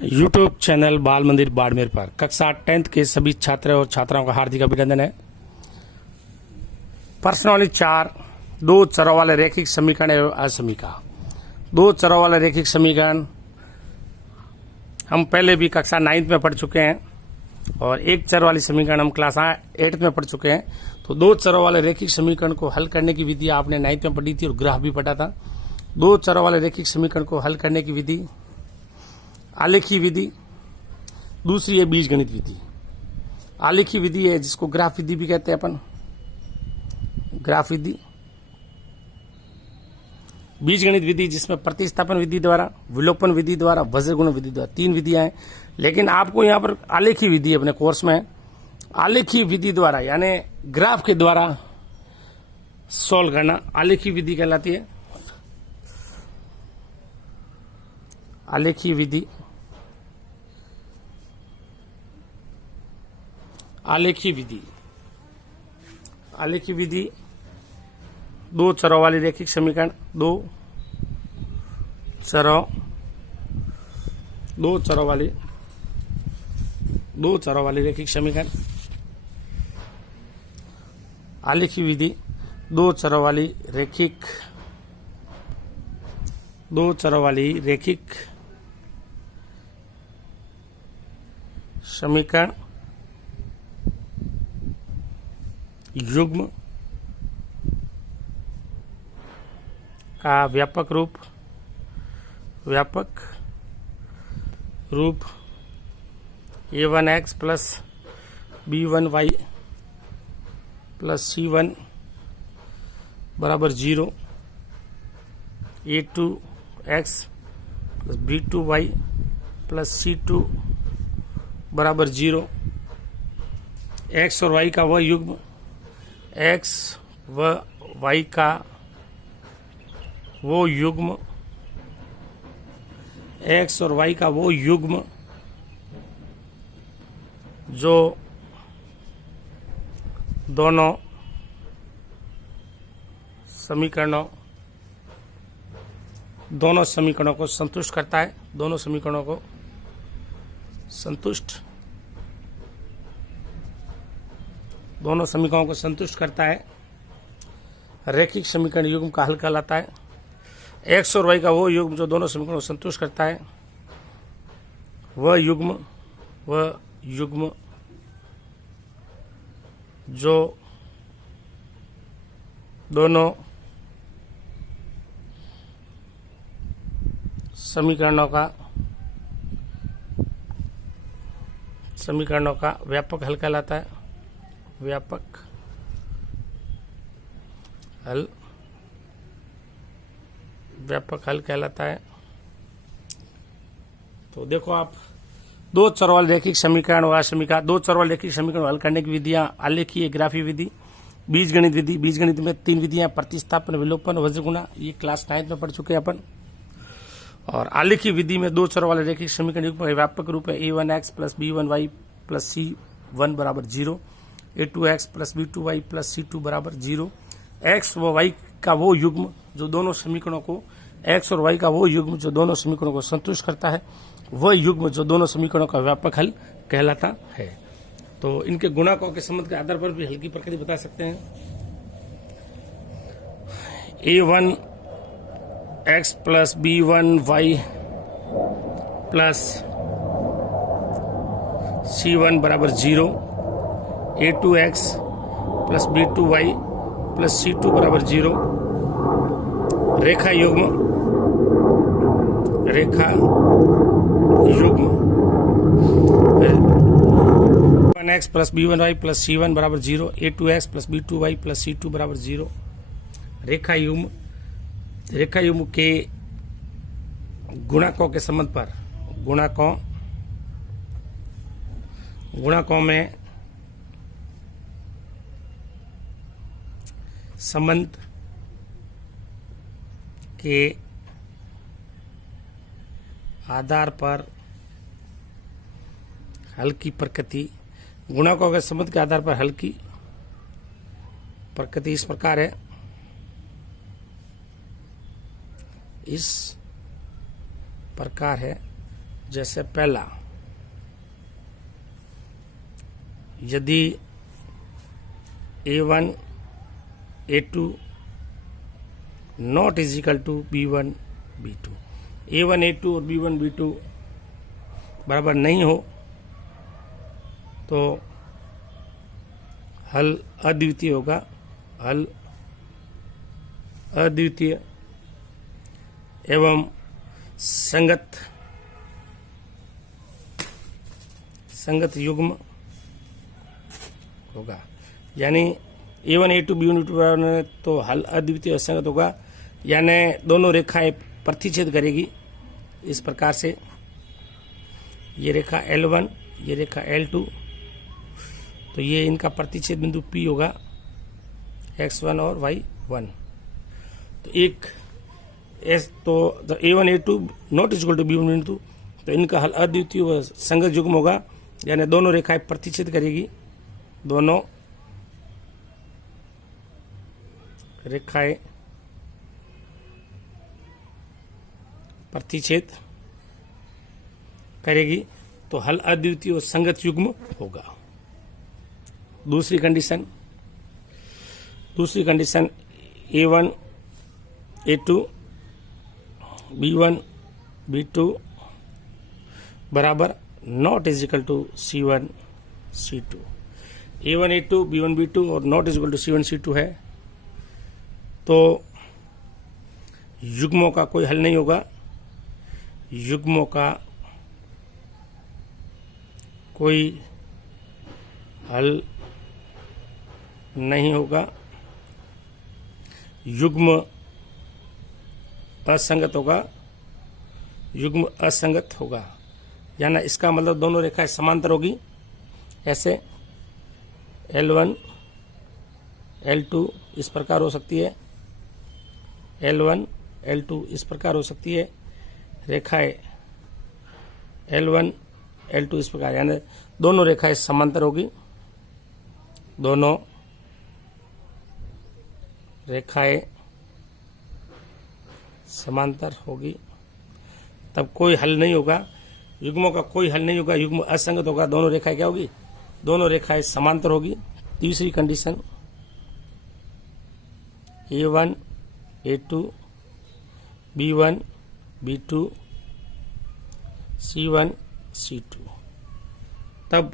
YouTube channel बाल मंदिर बाड़मेर पर कक्षा 10th के सभी छात्र और छात्राओं का हार्दिक अभिनंदन है। प्रश्नावली 4, दो चरों वाले रैखिक समीकरण एवं असमीका। दो चरों वाले रैखिक समीकरण हम पहले भी कक्षा 9th में पढ़ चुके हैं और एक चर वाली समीकरण हम क्लास 8th में पढ़ चुके हैं। तो दो चरों वाले रैखिक समीकरण को हल करने की विधि आपने 9th में पढ़ी थी और ग्राफ भी पढ़ा था। दो चरों वाले रैखिक समीकरण को हल करने की विधि आलेखी विधि, दूसरी है बीजगणित विधि। आलेखी विधि है जिसको ग्राफ विधि भी कहते हैं अपन, ग्राफ विधि। बीजगणित विधि जिसमें प्रतिस्थापन विधि द्वारा, विलोपन विधि द्वारा, वज्रगुण विधि द्वारा, 3 विधियां हैं। लेकिन आपको यहां पर आलेखी विधि अपने कोर्स में आलेखी विधि द्वारा यानी ग्राफ के द्वारा सॉल्व करना आलेखी विधि कहलाती है। आलेखी विधि, आलेखी विधि, आलेखी विधि दो चरों वाली रैखिक समीकरण, दो चरों वाली रैखिक समीकरण। आलेखी विधि दो चरों वाली रैखिक समीकरण युग्म का व्यापक रूप a1x plus b1y plus c1 बराबर 0, a2x plus b2y plus c2 बराबर 0, x और y का वह युग्म, x व y का वो युग्म, x और y का वो युग्म जो दोनों समीकरणों को संतुष्ट करता है। दोनों समीकरणों को संतुष्ट करता है। रैखिक समीकरण युग्म का हल कहलाता है। x और y का वो युग्म जो दोनों समीकरणों को संतुष्ट करता है, वह युग्म जो दोनों समीकरणों का व्यापक हल कहलाता है। व्यापक हल कहलाता है। तो देखो आप, दो चरों वाले रैखिक समीकरण और असमीका, दो चरों वाले रैखिक समीकरण हल करने की विधियां आलेखीय, ग्राफी विधि, बीजगणित विधि। बीजगणित में 3 विधियां, प्रतिस्थापन, विलोपन, वज्रगुणा, ये क्लास 9th में पढ़ चुके हैं अपन। और आलेखी विधि में दो चरों वाले रैखिक समीकरण युग्म का व्यापक रूप है a1x plus b1y plus c1 बराबर 0, a2x plus b2y plus c2 बराबर 0, x व y का वो युग्म जो दोनों समीकरणों को, x और y का वो युग्म जो दोनों समीकरणों को संतुष्ट करता है, वह युग्म जो दोनों समीकरणों का व्यापक हल कहलाता है। तो इनके गुणकों के संबंध के आधार पर भी हल की प्रकृति बता सकते हैं। a1x plus b1y plus c1 बराबर 0, a2x plus b2y plus c2 बराबर 0। रेखा युग्म 1x plus b1y plus c1 बराबर 0, a2x plus b2y plus c2 बराबर 0। रेखा युग्म के गुणकों के संबंध पर, गुणकों में संबंध के आधार पर हल की प्रकृति, गुणकों के संबंध के आधार पर हल की प्रकृति इस प्रकार है। जैसे पहला, यदि A1 A2 not is equal to B1 B2, A1 A2 और B1 B2 बराबर नहीं हो तो हल अद्वितीय होगा, हल अद्वितीय एवं संगत युग्म होगा। यानी A1 A2 B1 B2 बराबर तो हल अद्वितीय और संगत होगा, यानी दोनों रेखाएं प्रतिच्छेद करेगी इस प्रकार से। ये रेखा L1, ये रेखा L2, तो ये इनका प्रतिच्छेद बिंदु P होगा, X1 और Y1। तो एक तो A1 A2 not equal to B1 B2, तो इनका हल अद्वितीय व संगत युग्म होगा, यानी दोनों रेखाएं प्रतिच्छेद करेगी, दोनों रेखाएं प्रतिच्छेद करेगी, तो हल अद्वितीय और संगत युग्म होगा। दूसरी condition A1 A2 B1 B2 बराबर not is equal to C1 C2। A1 A2 B1 B2 और not is equal to C1 C2 है, तो युग्मों का कोई हल नहीं होगा, युग्मों का कोई हल नहीं होगा, युग्म असंगत होगा, युग्म असंगत होगा, यानी इसका मतलब दोनों रेखाएं समांतर होगी। ऐसे L1 L2 इस प्रकार हो सकती है, L1 L2 इस प्रकार हो सकती है, रेखाएं L1 L2 इस प्रकार, यानी दोनों रेखाएं समांतर होगी, दोनों रेखाएं समांतर होगी, तब कोई हल नहीं होगा, युग्मों का कोई हल नहीं होगा, युग्म असंगत होगा, दोनों रेखाएं क्या होगी, दोनों रेखाएं समांतर होगी। तीसरी condition A1 A2 B1 B2 C1 C2, तब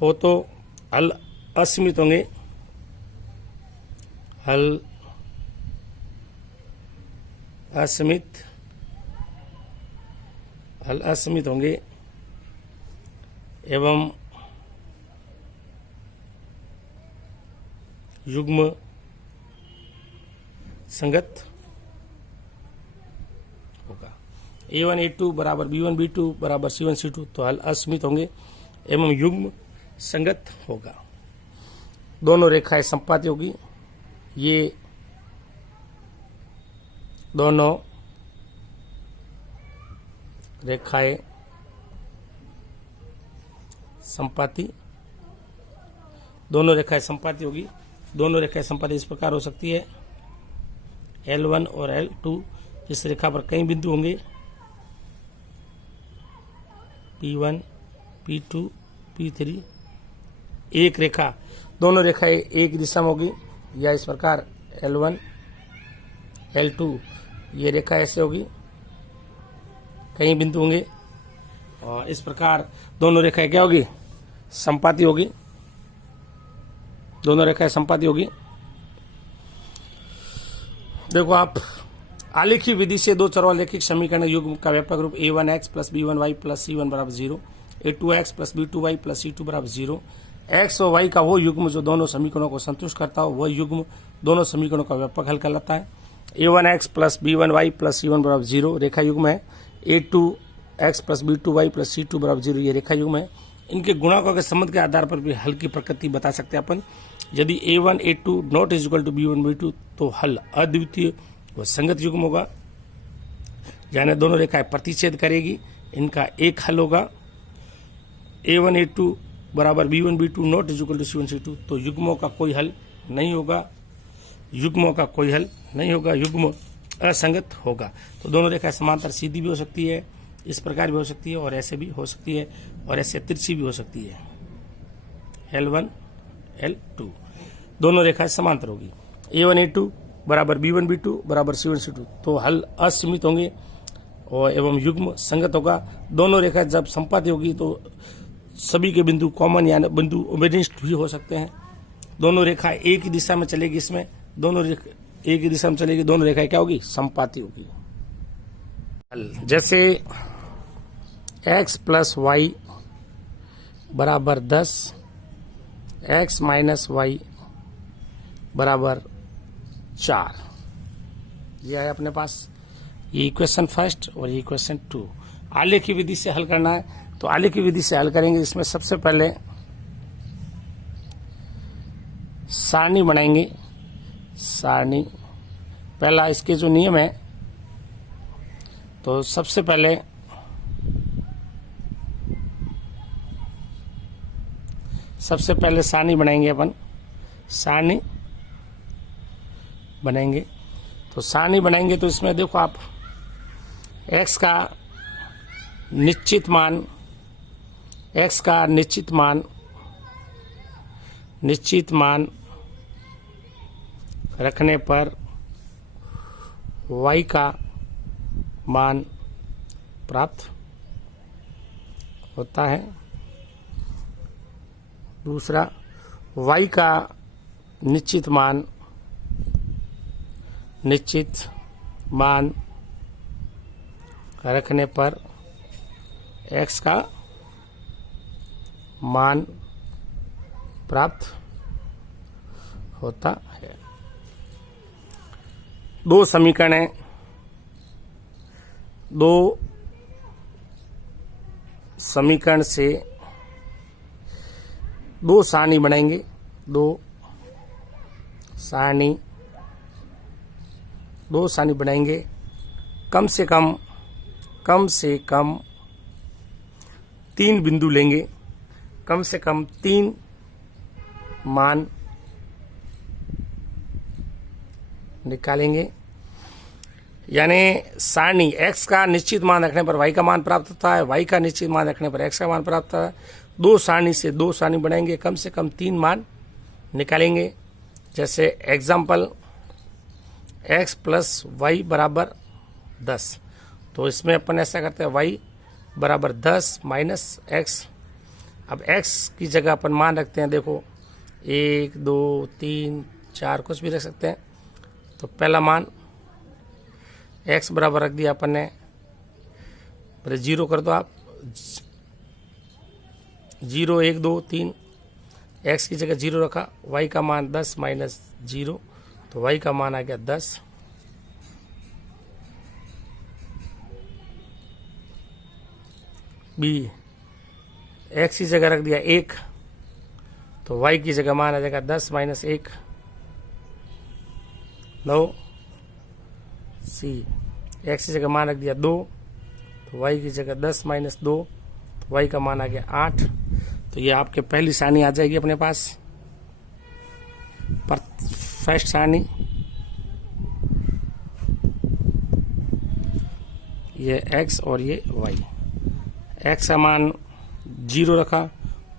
हो तो हल असीमित होंगे, हल असीमित होंगे एवं युग्म संगत होगा। A1 A2 बराबर B1 B2 बराबर C1 C2, तो हल असीमित होंगे एवं युग्म संगत होगा। दोनों रेखाएं संपाती होगी, ये दोनों रेखाएं संपाती, दोनों रेखाएं संपाती होगी, दोनों रेखाएं संपाती इस प्रकार हो सकती है, L1 और L2 इस रेखा पर कई बिंदु होंगे, P1 P2 P3, एक रेखा, दोनों रेखाएं एक दिशा में होगी, या इस प्रकार L1 L2 ये रेखा ऐसे होगी, कई बिंदु होंगे, और इस प्रकार दोनों रेखाएं क्या होगी, संपाती होगी, दोनों रेखाएं संपाती होगी। देखो आप आलेखी विधि से दो चरवाल रैखिक समीकरण युग्म का व्यापक रूप A1x plus B1y plus C1 बराबर 0, A2x plus B2y plus C2 बराबर 0, x और y का वो युग्म जो दोनों समीकरणों को संतुष्ट करता हो, वह युग्म दोनों समीकरणों का व्यापक हल कहलाता है। A1x plus B1y plus C1 बराबर 0 रेखा युग्म है, A2x plus B2y plus C2 बराबर 0 ये रेखा युग्म है। इनके गुणकों के संबंध के आधार पर भी हल की प्रकृति बता सकते हैं अपन। यदि A1 A2 not is equal to B1 B2, तो हल अद्वितीय व संगत युग्म होगा, यानी दोनों रेखाएं प्रतिच्छेद करेगी, इनका एक हल होगा। A1 A2 बराबर B1 B2 not is equal to C1 C2, तो युग्मों का कोई हल नहीं होगा, युग्मों का कोई हल नहीं होगा, युग्म असंगत होगा। तो दोनों रेखाएं समांतर सीधी भी हो सकती है इस प्रकार भी हो सकती है और ऐसे भी हो सकती है और ऐसे तिरछी भी हो सकती है। L1 L2 दोनों रेखाएं समांतर होगी। A1 A2 बराबर B1 B2 बराबर C1 C2, तो हल असीमित होंगे और एवं युग्म संगत होगा। दोनों रेखाएं जब संपाती होगी तो सभी के बिंदु कॉमन यानी बिंदु ओबेनिस्ट भी हो सकते हैं। दोनों रेखाएं एक ही दिशा में चलेगी, इसमें दोनों रेखा एक ही दिशा में चलेगी, दोनों रेखाएं क्या होगी, संपाती होगी। जैसे x प्लस वाई बराबर 10, x माइनस वाई बराबर 4, यह है अपने पास ये इक्वेशन फर्स्ट और ये इक्वेशन 2। आलेख की विधि से हल करना है, तो आलेख की विधि से हल करेंगे। इसमें सबसे पहले सारणी बनाएंगे। सारणी पहला इसके जो नियम है, तो सबसे पहले सारणी बनाएंगे अपन। सारणी बनाएंगे तो सारणी बनाएंगे तो इसमें देखो आप x का निश्चित मान रखने पर y का मान प्राप्त होता है। दूसरा, y का निश्चित मान रखने पर x का मान प्राप्त होता है। दो समीकरण हैं, दो समीकरण से दो सारणी बनाएंगे। दो सारणी बनाएंगे। कम से कम 3 बिंदु लेंगे। कम से कम 3 मान निकालेंगे। यानी सारणी x का निश्चित मान रखने पर y का मान प्राप्त होता है, y का निश्चित मान रखने पर x का मान प्राप्त होता है। दो सारणी बनाएंगे, कम से कम 3 मान निकालेंगे। जैसे एग्जाम्पल x प्लस वाई बराबर 10, तो इसमें अपन ऐसा करते हैं y बराबर 10 माइनस x। अब x की जगह अपन मान रखते हैं, देखो 1 2 3 4 कुछ भी रख सकते हैं। तो पहला मान x बराबर रख दिया अपन ने, पहले 0 कर दो आप, 0 1 2 3, x की जगह 0 रखा, y का मान 10 माइनस 0, तो y का मान आ गया 10। b, x की जगह रख दिया 1, तो y की जगह मान आ जाएगा 10 माइनस 1 9। c, x की जगह मान रख दिया 2, तो y की जगह 10 माइनस 2, तो y का मान आ गया 8। तो ये आपके पहली सारणी आ जाएगी अपने पास, फर्स्ट सारणी। ये x और ये y। x का मान 0 रखा,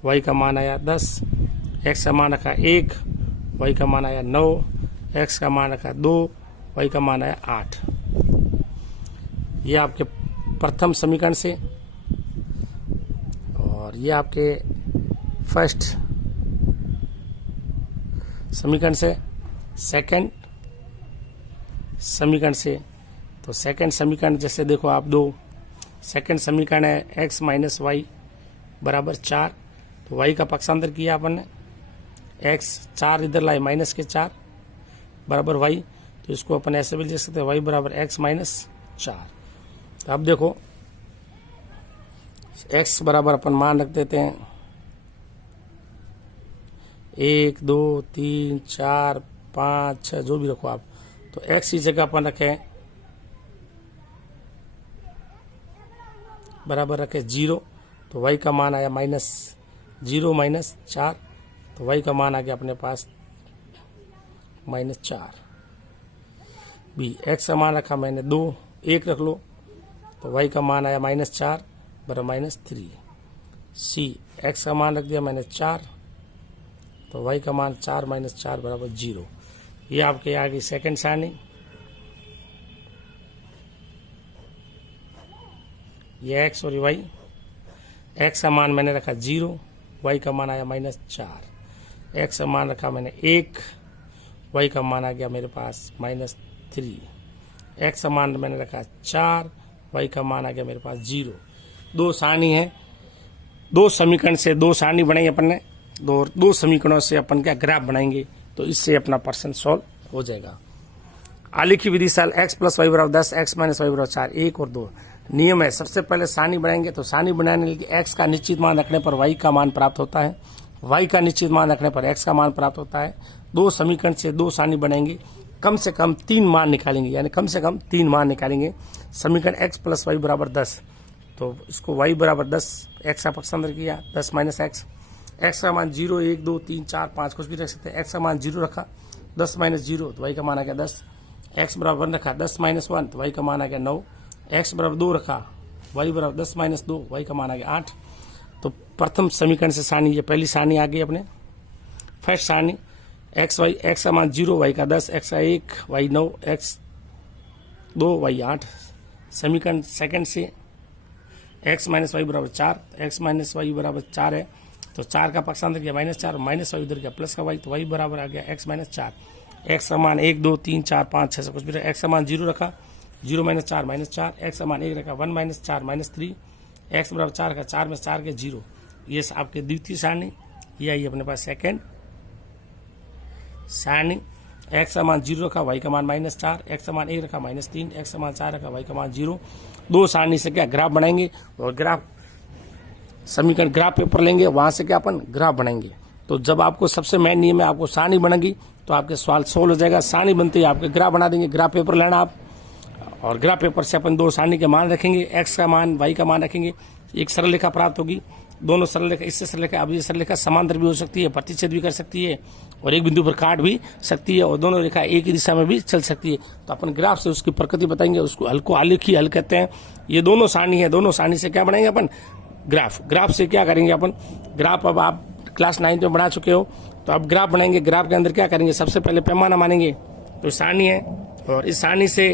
y का मान आया 10, x का मान रखा 1, y का मान आया 9, x का मान रखा 2, y का मान आया 8। ये आपके प्रथम समीकरण से, और ये आपके फर्स्ट समीकरण से, सेकंड समीकरण से। तो सेकंड समीकरण जैसे देखो आप, दो सेकंड समीकरण है x माइनस वाई बराबर 4, तो y का पक्षांतर किया अपन ने, x 4 इधर लाए माइनस के 4 बराबर y, तो इसको अपन ऐसे भी लिख सकते हैं y बराबर x माइनस 4। तो अब देखो x बराबर अपन मान रख देते हैं 1 2 3 4 5 6, जो भी रखो आप। तो x की जगह अपन रखें बराबर रखे 0, तो y का मान आया माइनस 0 माइनस 4, तो y का मान आ गया अपने पास -4। b, x का मान रखा मैंने 2, 1 रख लो, तो y का मान आया -4 बराबर -3। सी x का मान रख दिया -4, तो y का मान 4 - 4 बराबर 0। ये आपके आ गई सेकेंड सारणी। ये x और y, x का मान मैंने रखा 0, y का मान आया -4, x का मान रखा मैंने 1, y का मान आ गया मेरे पास -3, x का मान मैंने रखा 4, y का मान आ गया मेरे पास 0। दो सारणी है, दो समीकरण से दो सारणी बनाई अपन ने, दो समीकरणों से अपन क्या ग्राफ बनाएंगे, तो इससे अपना प्रश्न सॉल्व हो जाएगा। आलेखी विधि साल x + y = 10, x - y = 4, 1 और 2। नियम है, सबसे पहले सारणी बनाएंगे तो सारणी बनाने के लिए x का निश्चित मान रखने पर y का मान प्राप्त होता है, y का निश्चित मान रखने पर x का मान प्राप्त होता है। दो समीकरण से दो सारणी बनाएंगे, कम से कम 3 मान निकालेंगे, यानी कम से कम 3 मान निकालेंगे। समीकरण x + y = 10, तो इसको y = 10, x का पक्ष अंदर किया, 10 - x, x का मान 0, 1, 2, 3, 4, 5 कुछ भी रख सकते हैं। x का मान 0 रखा, 10 - 0 तो y का मान आ गया 10। x = 1 रखा, 10 - 1 तो y का मान आ गया 9। x = 2 रखा, y = 10 - 2, y का मान आ गया 8। तो प्रथम समीकरण से सारणी, ये पहली सारणी आ गई अपने। फर्स्ट सारणी x का मान 0, y का 10, x का 1, y 9, x 2, y 8। समीकरण सेकंड से x - y = 4, x - y = 4 है, तो 4 का पक्ष अंदर किया -4, -y उधर गया प्लस का y, तो y बराबर आ गया x - 4। x का मान 1, 2, 3, 4, 5, 6 कुछ भी रखा, x का मान 0 रखा, 0 - 4 -4, x का मान 1 रखा, 1 - 4 -3, x = 4 का 4 में 4 के 0। ये आपके द्वितीय सारणी। ये आई अपने पास सेकंड सारणी। x का मान 0 रखा, y का मान -4, x का मान 1 रखा, -3, x का मान 4 रखा, y का मान 0। दो सारणी से क्या ग्राफ बनाएंगे, और ग्राफ समीकरण ग्राफ पेपर लेंगे, वहां से क्या अपन ग्राफ बनाएंगे। तो जब आपको सबसे मेन नियम है, आपको सारणी बनेगी तो आपके सवाल सोल्व हो जाएगा। सारणी बनते ही आपके ग्राफ बना देंगे, ग्राफ पेपर लेना आप, और ग्राफ पेपर से अपन दो सारणी के मान रखेंगे, x का मान y का मान रखेंगे, एक सरल रेखा प्राप्त होगी। दोनों सरल रेखा, इससे सरल रेखा, अब ये सरल रेखा समांतर भी हो सकती है, प्रतिच्छेद भी कर सकती है, और एक बिंदु पर काट भी सकती है, और दोनों रेखा एक ही दिशा में भी चल सकती है। तो अपन ग्राफ से उसकी प्रकृति बताएंगे, उसको हल को आलेखी हल कहते हैं। ये दोनों सारणी है, दोनों सारणी से क्या बनाएंगे अपन ग्राफ। ग्राफ से क्या करेंगे अपन ग्राफ, अब आप क्लास 9 में बना चुके हो, तो अब ग्राफ बनाएंगे। ग्राफ के अंदर क्या करेंगे, सबसे पहले पैमाना मानेंगे, तो सारणी है, और इस सारणी से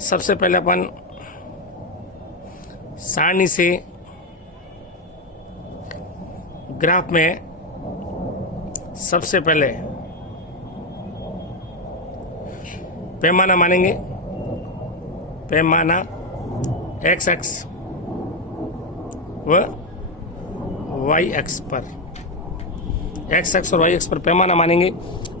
सबसे पहले अपन सारणी से ग्राफ में सबसे पहले पैमाना मानेंगे। पैमाना x अक्ष व y अक्ष पर, x अक्ष और y अक्ष पर पैमाना मानेंगे,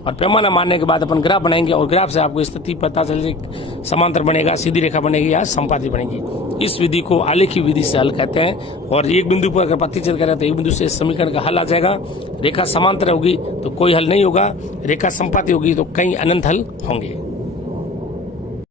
और पैमाना मानने के बाद अपन ग्राफ बनाएंगे, और ग्राफ से आपको स्थिति पता चलेगी, समांतर बनेगा, सीधी रेखा बनेगी या संपाती बनेगी। इस विधि को आलेखी विधि से हल कहते हैं। और एक बिंदु पर अगर प्रतिच्छेद करें तो एक बिंदु से समीकरण का हल आ जाएगा। रेखा समांतर होगी तो कोई हल नहीं होगा, रेखा संपाती होगी तो कई अनंत हल होंगे।